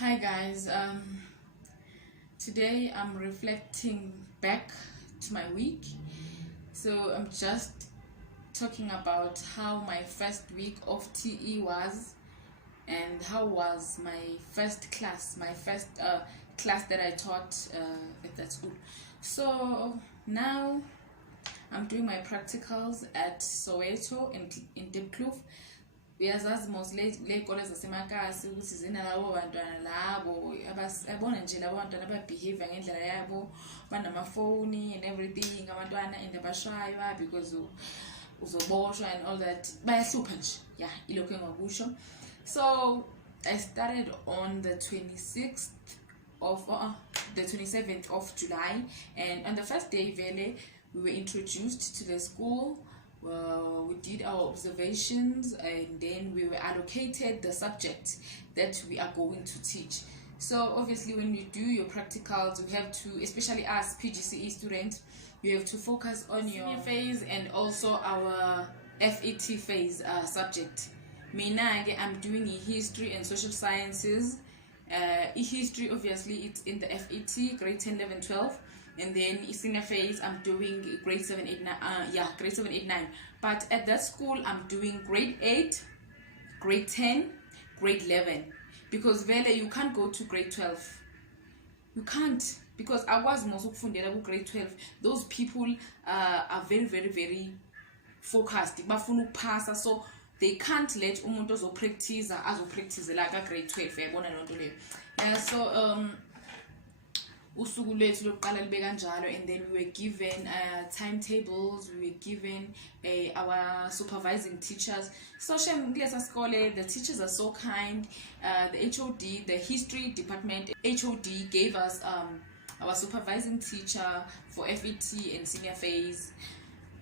Hi guys, today I'm reflecting back to my week. So I'm just talking about how my first week of TE was and how was my first class, class that I taught at that school. So now I'm doing my practicals at Soweto in Diepkloof. Uyazazi mos le y'kole zasemakhasi ukuthi zinalabo bantwana labo abona nje labo bantwana ababehavior ngendlela yabo, banamafoni and everything, abantwana and abashaywa because uzoboshwa and all that, bayahlupha nje, yeah, ilokho engakusho. So I started on the 27th of July, and on the first day vele we were introduced to the school. We did our observations, and then we were allocated the subject that we are going to teach. So obviously when you do your practicals, you have to, especially as Pgce students, you have to focus on your senior phase and also our FET phase subject. Mina, I'm doing history and social sciences. History, obviously it's in the FET, grade 10, 11, 12. And then senior phase, I'm doing grade 7, 8, 9, grade 7, 8, 9. But at that school, I'm doing grade 8, grade 10, grade 11. Because vele, you can't go to grade 12. You can't. Because I was most funded grade 12. Those people are very, very, very focused. Bafunu pass, so they can't let umuntu practice like grade 12. Yeah, so usuku lwethu lokuqala libe kanjalo, and then we were given timetables, we were given our supervising teachers. So the teachers are so kind. The HOD, the history department HOD, gave us our supervising teacher for FET and senior phase,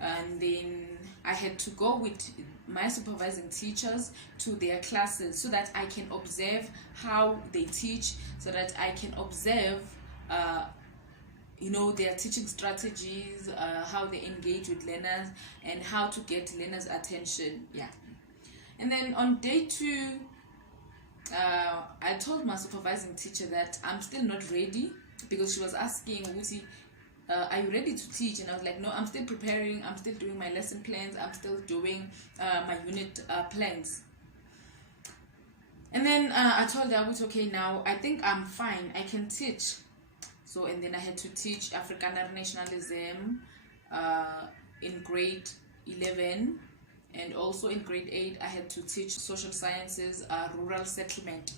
and then I had to go with my supervising teachers to their classes so that I can observe how they teach, so that I can observe their teaching strategies, how they engage with learners, and how to get learners' attention. Yeah. And then on day 2, I told my supervising teacher that I'm still not ready, because she was asking, are you ready to teach? And I was like, no, I'm still preparing, I'm still doing my lesson plans, I'm still doing my unit plans. And then I told her, okay, now I think I'm fine, I can teach. So, and then I had to teach Afrikaner nationalism in grade 11, and also in grade 8 I had to teach social sciences, rural settlement.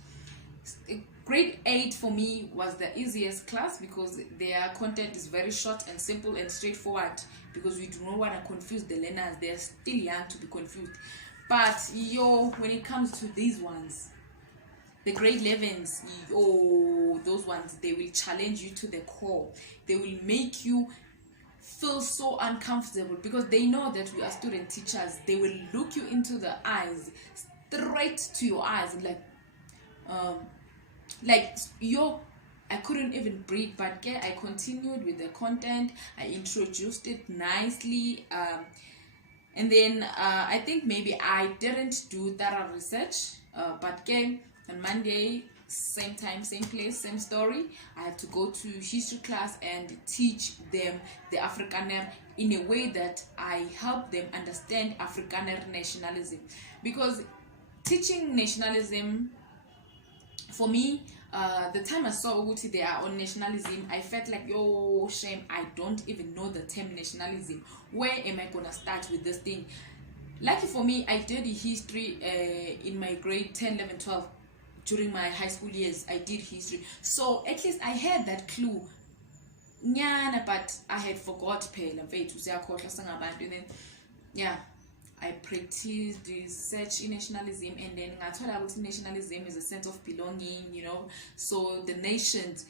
Grade 8 for me was the easiest class because their content is very short and simple and straightforward, because we do not want to confuse the learners. They're still young to be confused. But when it comes to these ones, the grade 11s, those ones, they will challenge you to the core. They will make you feel so uncomfortable, because they know that we are student teachers. They will look you into the eyes, straight to your eyes, and I couldn't even breathe. But I continued with the content. I introduced it nicely, and then I think maybe I didn't do thorough research, but on Monday, same time, same place, same story, I had to go to history class and teach them the Afrikaner in a way that I help them understand Afrikaner nationalism. Because teaching nationalism, for me, the time I saw Uguti they are on nationalism, I felt like, shame, I don't even know the term nationalism. Where am I gonna start with this thing? Lucky for me, I did history in my grade 10, 11, 12. During my high school years, I did history. So at least I had that clue. But I had forgot and then, yeah, I practiced research in nationalism, and then I thought about nationalism as a sense of belonging, So the nations,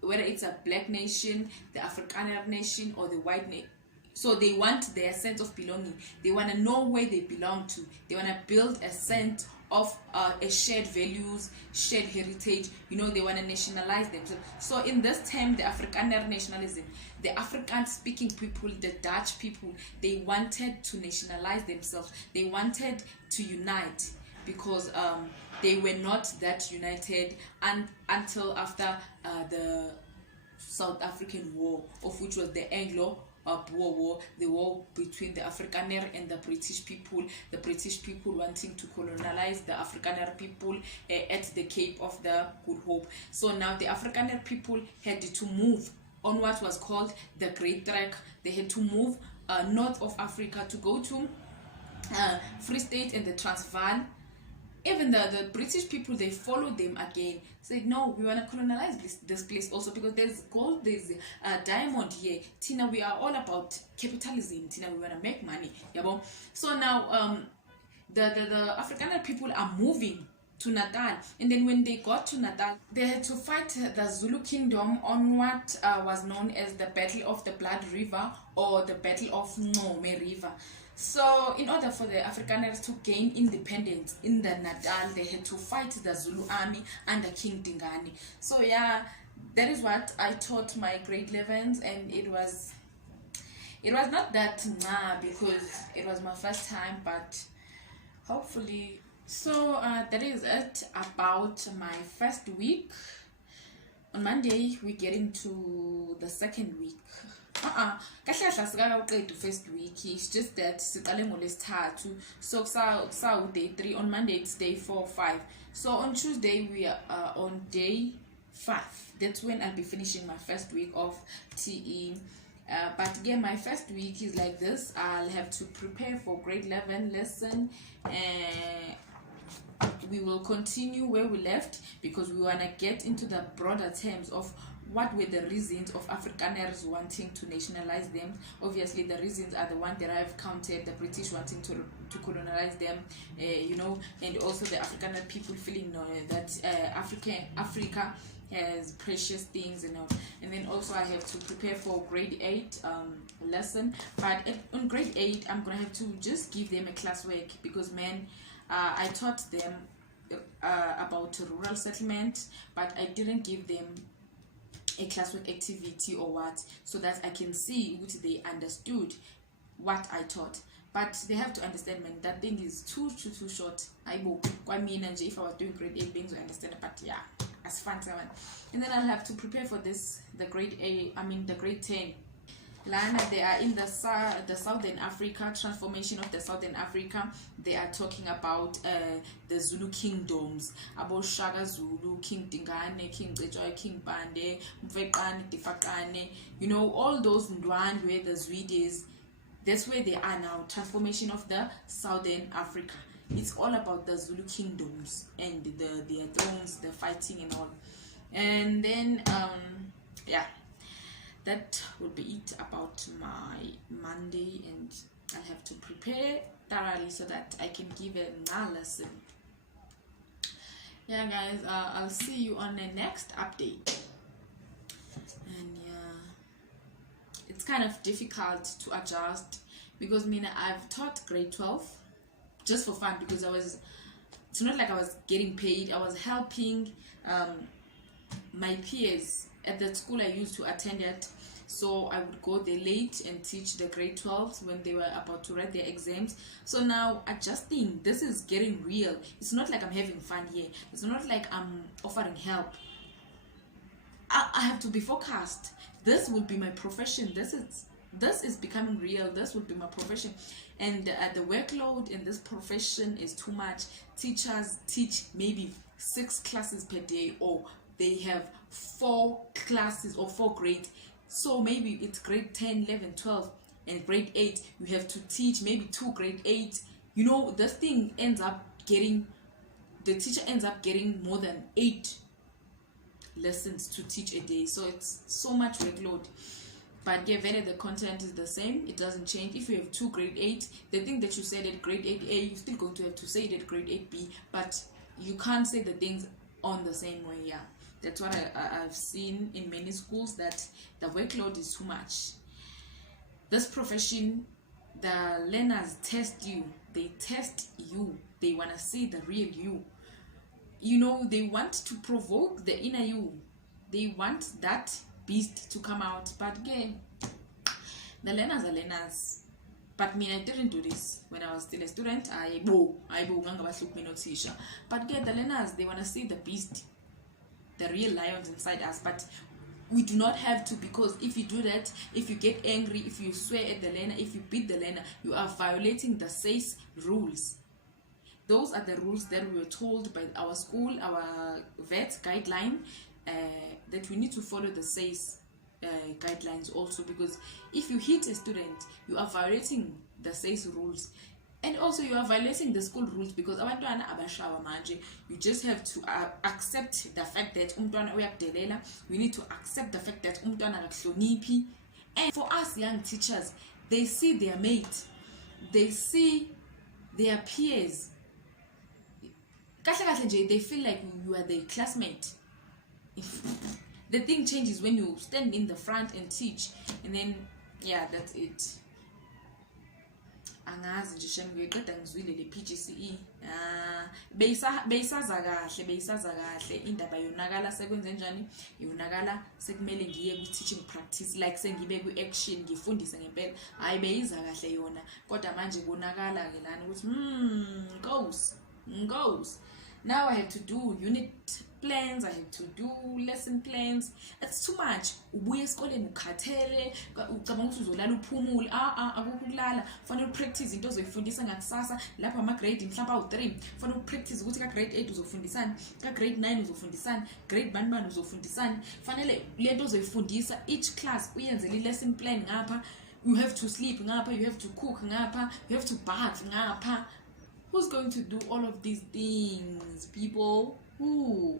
whether it's a black nation, the Afrikaner nation, or the white nation, so they want their sense of belonging. They want to know where they belong to. They want to build a sense of a shared values, shared heritage. They want to nationalize themselves. So in this term, the Afrikaner nationalism, the Afrikaans-speaking people, the Dutch people, they wanted to nationalize themselves. They wanted to unite. because they were not that united until after the South African War, of which was the Anglo-Boer War, the war between the Afrikaner and the British people. The British people wanting to colonize the Afrikaner people at the Cape of the Good Hope. So now the Afrikaner people had to move on what was called the Great Trek. They had to move north of Africa to go to Free State and the Transvaal. Even the British people, they followed them again, said no, we want to colonize this place also, because there's gold, there's diamond here. Tina, we are all about capitalism. Tina, we want to make money. Yeah, so now the Afrikaner people are moving to Natal, and then when they got to Natal, they had to fight the Zulu kingdom on what was known as the Battle of the Blood River, or the Battle of Ncome River. So in order for the Afrikaners to gain independence in the Natal, they had to fight the Zulu army under King Dingane. So yeah, that is what I taught my grade 11s, and it was not that because it was my first time, but hopefully. So that is it about my first week. On Monday we get into the second week. First week, it's just that so day 3, on Monday it's day 4, 5. So on Tuesday we are on day 5. That's when I'll be finishing my first week of TE. But again, my first week is like this. I'll have to prepare for grade 11 lesson, and we will continue where we left, because we want to get into the broader terms of what were the reasons of Afrikaners wanting to nationalize them. Obviously, the reasons are the one that I've counted: the British wanting to colonize them, and also the Afrikaner people feeling that Africa has precious things and all. And then also I have to prepare for grade 8 lesson. But on grade 8, I'm gonna have to just give them a classwork, because I taught them about rural settlement, but I didn't give them a classwork activity or what, so that I can see which they understood what I taught. But they have to understand, man, that thing is too short. If I was doing grade 8 things, I understand, but yeah, as fun. And then I'll have to prepare for the grade 10. Lana, they are in the Southern Africa, transformation of the Southern Africa. They are talking about the Zulu kingdoms, about Shaka Zulu, King Dingane, King Bejoy, King Bande, Mfeqane, Tifakane, all those Ndwandwe, where the Zwedi's. That's where they are now, transformation of the Southern Africa. It's all about the Zulu kingdoms and their thrones, the fighting and all. And then yeah, that will be it about my Monday, and I have to prepare thoroughly so that I can give a lesson. Yeah guys, I'll see you on the next update. And yeah, it's kind of difficult to adjust, because I've taught grade 12 just for fun, because it's not like I was getting paid. I was helping my peers at the school I used to attend at. So I would go there late and teach the grade 12s when they were about to write their exams. So now adjusting, this is getting real. It's not like I'm having fun here. It's not like I'm offering help. I have to be focused. This will be my profession. This is becoming real. This will be my profession. And the workload in this profession is too much. Teachers teach maybe 6 classes per day, or they have 4 classes or 4 grades. So maybe it's grade 10, 11, 12, and grade 8, you have to teach maybe 2 grade 8. This thing the teacher ends up getting more than 8 lessons to teach a day. So it's so much workload. But yeah, the content is the same. It doesn't change. If you have 2 grade 8, the thing that you said at grade 8A, you're still going to have to say it at grade 8B, but you can't say the things on the same way. Yeah, that's what I've seen in many schools, that the workload is too much. This profession, the learners test you. They test you. They want to see the real you. They want to provoke the inner you. They want that beast to come out. But again, the learners are learners. But me, I didn't do this when I was still a student. But get the learners, they want to see the beast, the real lions inside us. But we do not have to, because if you do that, if you get angry, if you swear at the learner, if you beat the learner, you are violating the SACE rules. Those are the rules that we were told by our school, our vet guideline, that we need to follow the SACE guidelines also, because if you hit a student, you are violating the SACE rules, and also you are violating the school rules, because abantwana abashawa manje, you just have to accept the fact that umntwana uyakudelela. We need to accept the fact that umntwana akahloniphi. And for us young teachers, they see their mates, they see their peers, they feel like you are their classmate. The thing changes when you stand in the front and teach, and then yeah, that's it. Angazi nje shem ngiqeda ngizwile le Pgce beyisaza kahle indaba yonakala sekwenze njani, yonakala sekumele ngiye ku teaching practice, like sengibe ku action ngifundise ngempela. Hayi beyiza kahle yona, kodwa manje konakala ke lana ukuthi goes. Now I have to do unit plans, I have to do lesson plans. It's too much. Ubuye esikoleni ukhathele, ucabanga ukuthi uzolala uphumule. Akukho kulala. Fanele upractice into ozoyifundisa ngakusasa. Lapha ama grade mhlawumbe awu3. Fanele upractice ukuthi ka grade 8 uzofundisana, ka grade 9 uzofundisana, grade 1 uzofundisana. Fanele lento ozoyifundisa each class uyenzele lesson plan ngapha. You have to sleep ngapha, you have to cook ngapha, you have to bath ngapha. Who's going to do all of these things, people? Who?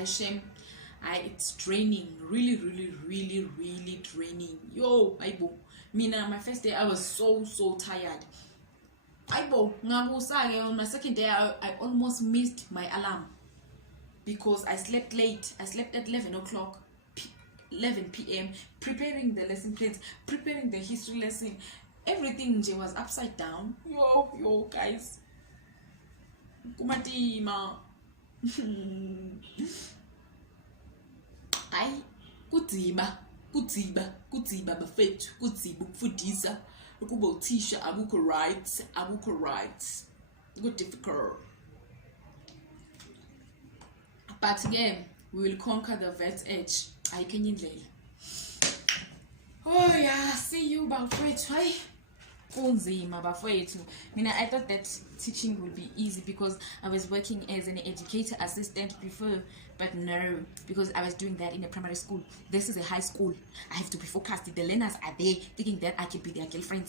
It's draining, really draining. Yo, aibo. Mina, my first day, I was so tired. Aibo, on my second day, I almost missed my alarm because I slept late. I slept at 11 p.m. preparing the lesson plans, preparing the history lesson. Everything was upside down. Yo, guys. Kumatima. Ay, kudziba bafethu, kudziba ukufundisa, ukuba uthisha abukho right. Good difficult. But again, we will conquer the vet edge. Ayikhenye indlela. Oh yeah, see you bafethu. Hey. I thought that teaching would be easy because I was working as an educator assistant before, but no, because I was doing that in a primary school. This is a high school. I have to be focused. The learners are there thinking that I can be their girlfriends.